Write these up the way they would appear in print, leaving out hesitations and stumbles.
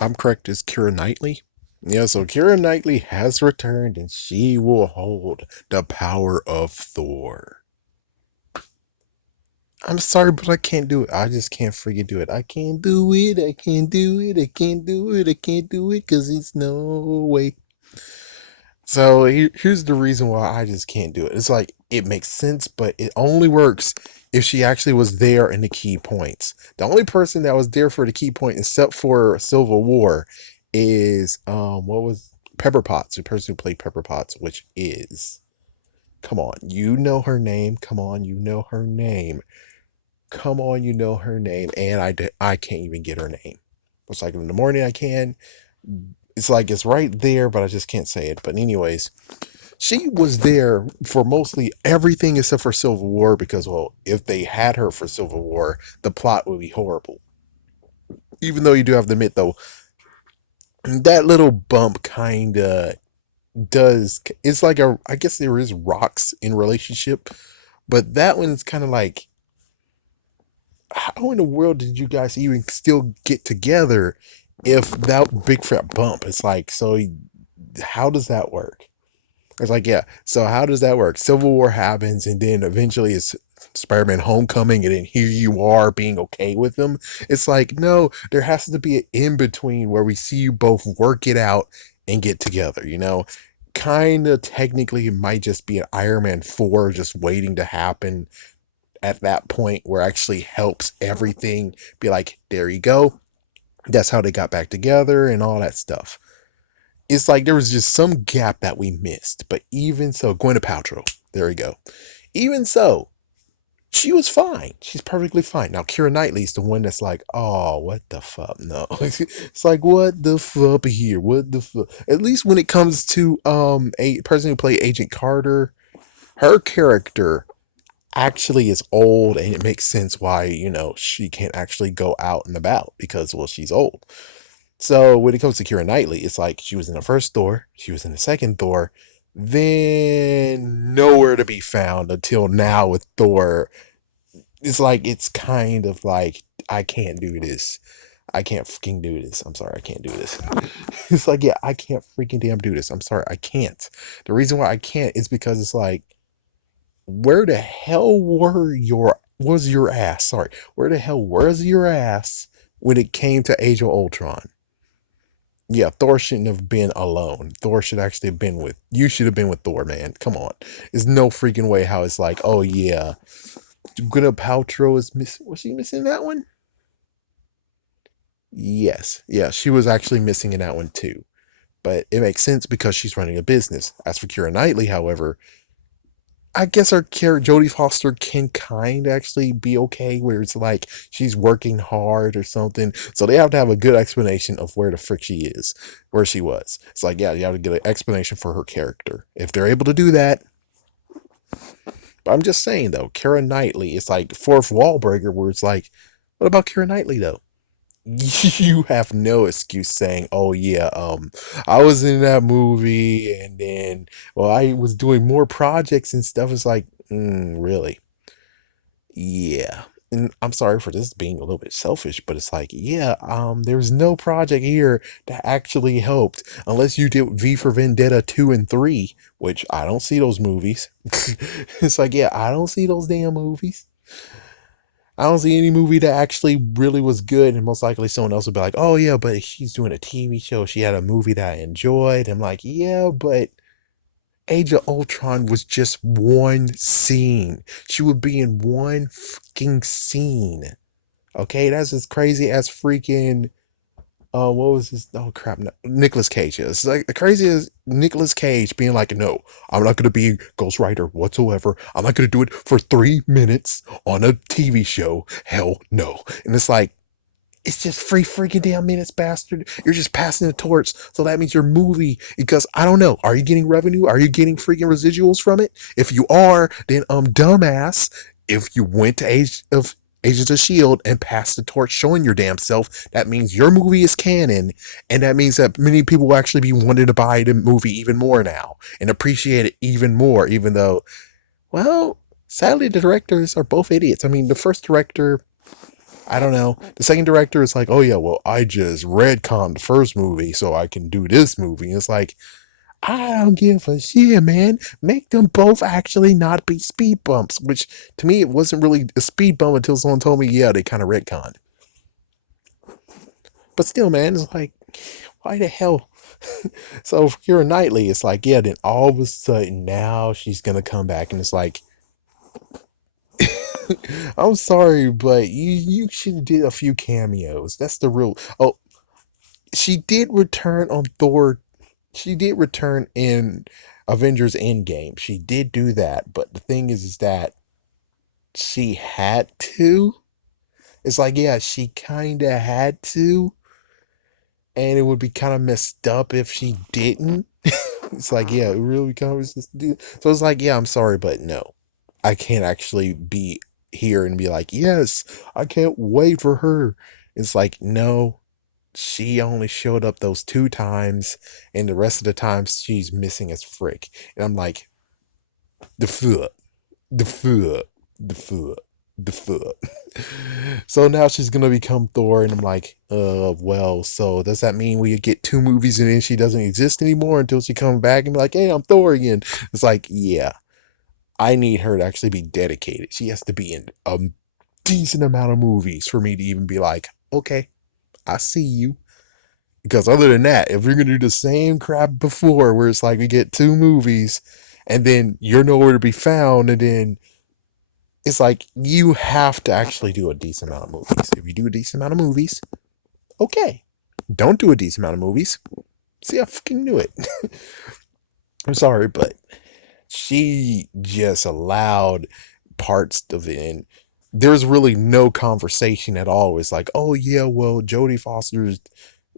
I'm correct, is Keira Knightley. Yeah, so Keira Knightley has returned and she will hold the power of Thor. I'm sorry, but I can't do it. I just can't freaking do it. I can't do it. I can't do it. I can't do it. I can't do it because it's no way. So here's the reason why I just can't do it. It's like it makes sense, but it only works if she actually was there in the key points. The only person that was there for the key point, except for Civil War, is what was Pepper Potts, the person who played Pepper Potts, which is, come on, you know her name. Come on, you know her name. Come on, you know her name, and I can't even get her name. It's like in the morning I can. It's like it's right there, but I just can't say it. But anyways, she was there for mostly everything except for Civil War because, well, if they had her for Civil War, the plot would be horrible. Even though you do have to admit, though, that little bump kind of does. It's like a. I guess there is rocks in relationship, but that one's kind of like, how in the world did you guys even still get together if that big fat bump? It's like, so how does that work? It's like, yeah. So how does that work? Civil War happens, and then eventually it's Spider-Man Homecoming, and then here you are being okay with them. It's like, no, there has to be an in between where we see you both work it out and get together. Kind of technically, it might just be an Iron Man 4 just waiting to happen at that point, where it actually helps everything be like, there you go. That's how they got back together and all that stuff. It's like there was just some gap that we missed. But even so, Gwyneth Paltrow, there we go. Even so, she was fine. She's perfectly fine. Now, Keira Knightley's the one that's like, oh, what the fuck? No. It's like, what the fuck here? What the fuck? At least when it comes to a person who played Agent Carter, her character actually is old, and it makes sense why, she can't actually go out and about because, well, she's old. So when it comes to Keira Knightley, it's like she was in the first Thor, she was in the second Thor, then nowhere to be found until now with Thor. It's like, it's kind of like, I can't do this. I can't freaking do this. I'm sorry, I can't do this. It's like, yeah, I can't freaking damn do this. I'm sorry, I can't. The reason why I can't is because it's like, where the hell was your ass? Sorry, where the hell was your ass when it came to Age of Ultron? Yeah, Thor shouldn't have been alone. Thor should actually have been with. You should have been with Thor, man. Come on. There's no freaking way how it's like, oh yeah, Gwyneth Paltrow is missing. Was she missing that one? Yes. Yeah, she was actually missing in that one too. But it makes sense because she's running a business. As for Keira Knightley, however, I guess our character Jodie Foster can kind of actually be okay, where it's like she's working hard or something. So they have to have a good explanation of where the frick she is, where she was. It's like, yeah, you have to get an explanation for her character. If they're able to do that, but I'm just saying though, Keira Knightley, it's like fourth wall breaker, where it's like, what about Keira Knightley though? You have no excuse saying, "Oh yeah, I was in that movie, and then, well, I was doing more projects and stuff." It's like, really, yeah. And I'm sorry for this being a little bit selfish, but it's like, yeah, there's no project here that actually helped, unless you did V for Vendetta 2 and 3, which I don't see those movies. It's like, yeah, I don't see those damn movies. I don't see any movie that actually really was good, and most likely someone else would be like, "Oh yeah, but she's doing a TV show. She had a movie that I enjoyed." I'm like, "Yeah, but Age of Ultron was just one scene. She would be in one freaking scene. Okay, that's as crazy as freaking what was his? Oh crap, no, Nicholas Cage is like crazy as Nicholas Cage being like, no, I'm not gonna be Ghost Rider whatsoever. I'm not gonna do it for 3 minutes on a TV show. Hell no. And it's like, it's just free freaking damn minutes, bastard. You're just passing the torch. So that means your movie, because I don't know, are you getting revenue? Are you getting freaking residuals from it? If you are, then dumbass, if you went to Agents of Shield and passed the torch showing your damn self, that means your movie is canon, and that means that many people will actually be wanting to buy the movie even more now and appreciate it even more, even though, well, sadly the directors are both idiots. I mean, the first director, I don't know. The second director is like, oh yeah, well, I just retconned the first movie so I can do this movie. And it's like, I don't give a shit, man. Make them both actually not be speed bumps, which to me, it wasn't really a speed bump until someone told me, yeah, they kind of retconned. But still, man, it's like, why the hell? So for Keira Knightley, it's like, yeah, then all of a sudden now she's gonna come back, and it's like, I'm sorry, but you should have did a few cameos. That's the real. Oh, she did return on Thor. She did return in Avengers Endgame. She did do that, but the thing is that she had to. It's like, yeah, she kind of had to, and it would be kind of messed up if she didn't. It's like, yeah, it really becomes this dude. So it's like, yeah, I'm sorry, but no, I can't actually be here and be like, yes, I can't wait for her. It's like, no, she only showed up those two times, and the rest of the times she's missing as frick. And I'm like, the foot, the foot, the foot, the foot. So now she's gonna become Thor, and I'm like, well, so does that mean we get two movies and then she doesn't exist anymore until she comes back and be like, hey, I'm Thor again? It's like, yeah, I need her to actually be dedicated. She has to be in a decent amount of movies for me to even be like, okay, I see you. Because other than that, if you're gonna do the same crap before, where it's like we get two movies and then you're nowhere to be found, and then it's like you have to actually do a decent amount of movies. If you do a decent amount of movies, okay. Don't do a decent amount of movies. See, I fucking knew it. I'm sorry, but she just allowed parts of it, and there's really no conversation at all. It's like, oh yeah, well, Jodie Foster's,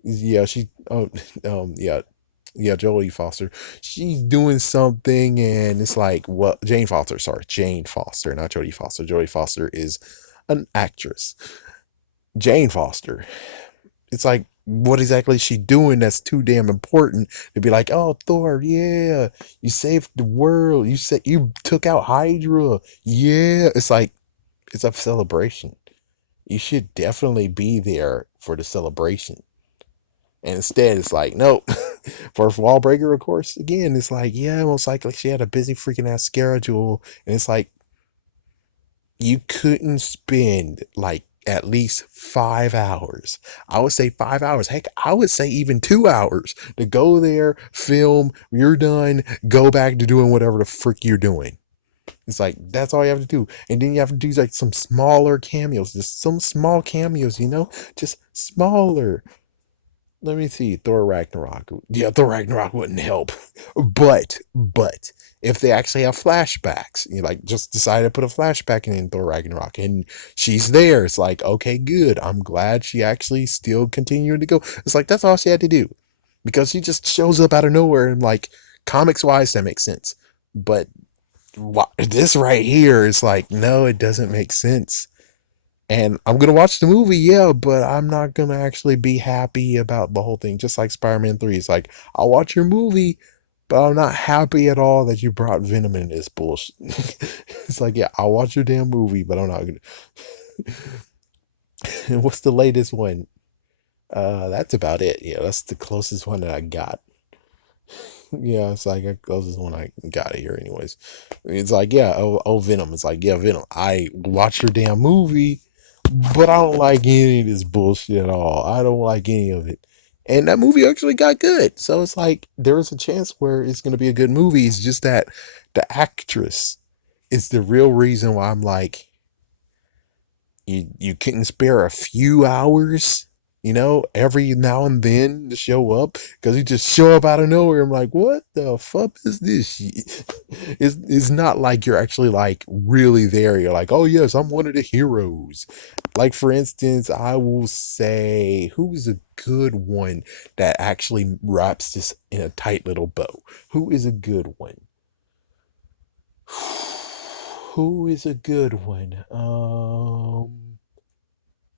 yeah, she, oh, yeah, yeah, Jodie Foster, she's doing something, and it's like, what? Jane Foster, sorry, Jane Foster, not Jodie Foster. Jodie Foster is an actress. Jane Foster, it's like, what exactly is she doing that's too damn important to be like, oh, Thor, yeah, you saved the world, you said you took out Hydra, yeah. It's like, it's a celebration. You should definitely be there for the celebration. And instead, it's like, no. For Wallbreaker, of course, again, it's like, yeah, most likely she had a busy freaking ass schedule. And it's like, you couldn't spend like at least 5 hours. I would say 5 hours. Heck, I would say even 2 hours to go there, film, you're done, go back to doing whatever the frick you're doing. It's like, that's all you have to do. And then you have to do like some smaller cameos, just some small cameos, just smaller. Let me see, Thor Ragnarok. Yeah, Thor Ragnarok wouldn't help. But if they actually have flashbacks, you like just decide to put a flashback in Thor Ragnarok and she's there. It's like, okay, good. I'm glad she actually still continuing to go. It's like that's all she had to do. Because she just shows up out of nowhere, and like comics wise that makes sense. But this right here is like, no, it doesn't make sense. And I'm gonna watch the movie, yeah, but I'm not gonna actually be happy about the whole thing. Just like Spider-Man 3. It's like, I'll watch your movie, but I'm not happy at all that you brought Venom in this bullshit. It's like, yeah, I'll watch your damn movie, but I'm not gonna. And what's the latest one? That's about it. Yeah, that's the closest one that I got. Yeah, it's like the closest one I got here, anyways. It's like, yeah, oh, Venom. It's like, yeah, Venom. I watch your damn movie, but I don't like any of this bullshit at all. I don't like any of it. And that movie actually got good. So it's like there is a chance where it's going to be a good movie. It's just that the actress is the real reason why I'm like, you couldn't spare a few hours, every now and then to show up, because you just show up out of nowhere. I'm like, what the fuck is this shit? It's not like you're actually like really there. You're like, oh yes, I'm one of the heroes. Like for instance, I will say, who's a good one that actually wraps this in a tight little bow? Who is a good one? Who is a good one?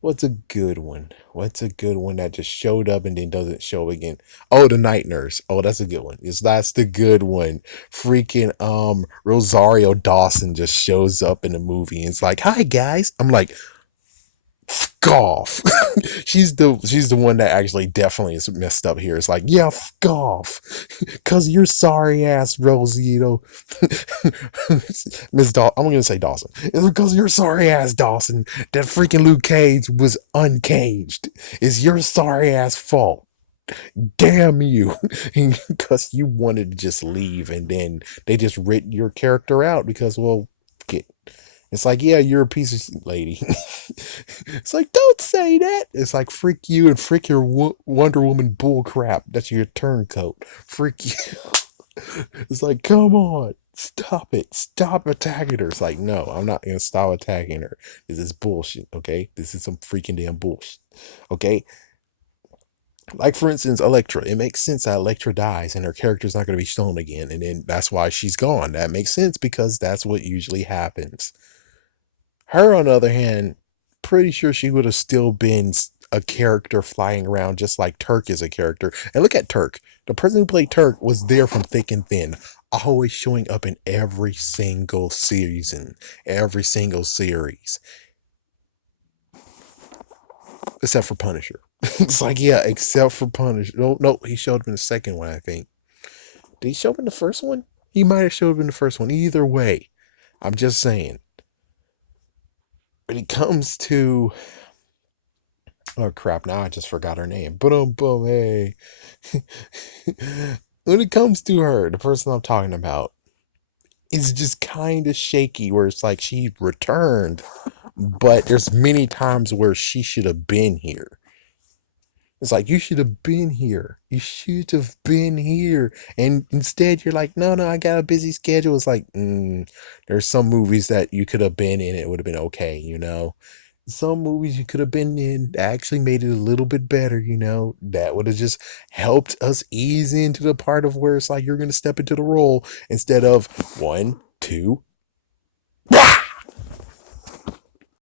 What's a good one? What's a good one that just showed up and then doesn't show again? Oh, the Night Nurse. Oh, that's a good one. That's the good one. Freaking Rosario Dawson just shows up in the movie and it's like, "Hi guys." I'm like, off. She's the one that actually definitely is messed up here. It's like, yeah, off. Cause you're sorry ass Rosie, I'm gonna say Dawson. It's because you're sorry ass Dawson that freaking Luke Cage was uncaged. It's your sorry ass fault. Damn you. Because you wanted to just leave and then they just writ your character out because, well, get it's like, yeah, you're a piece of lady. It's like, don't say that. It's like, freak you and freak your Wonder Woman bull crap. That's your turncoat. Freak you. It's like, come on, stop it. Stop attacking her. It's like, no, I'm not going to stop attacking her. This is bullshit, okay? This is some freaking damn bullshit, okay? Like, for instance, Elektra. It makes sense that Elektra dies and her character's not going to be shown again. And then that's why she's gone. That makes sense because that's what usually happens. Her, on the other hand, pretty sure she would have still been a character flying around just like Turk is a character. And look at Turk. The person who played Turk was there from thick and thin, always showing up in every single season, every single series, except for Punisher. It's like, yeah, except for Punisher. No, no, he showed up in the second one, I think. Did he show up in the first one? He might have showed up in the first one. Either way, I'm just saying. When it comes to, oh crap, now I just forgot her name. Boom, hey. When it comes to her, the person I'm talking about, is just kind of shaky where it's like she returned, but there's many times where she should have been here. It's like, you should have been here. You should have been here. And instead, you're like, no, I got a busy schedule. It's like, there's some movies that you could have been in. It would have been okay, Some movies you could have been in that actually made it a little bit better, That would have just helped us ease into the part of where it's like you're going to step into the role instead of 1, 2,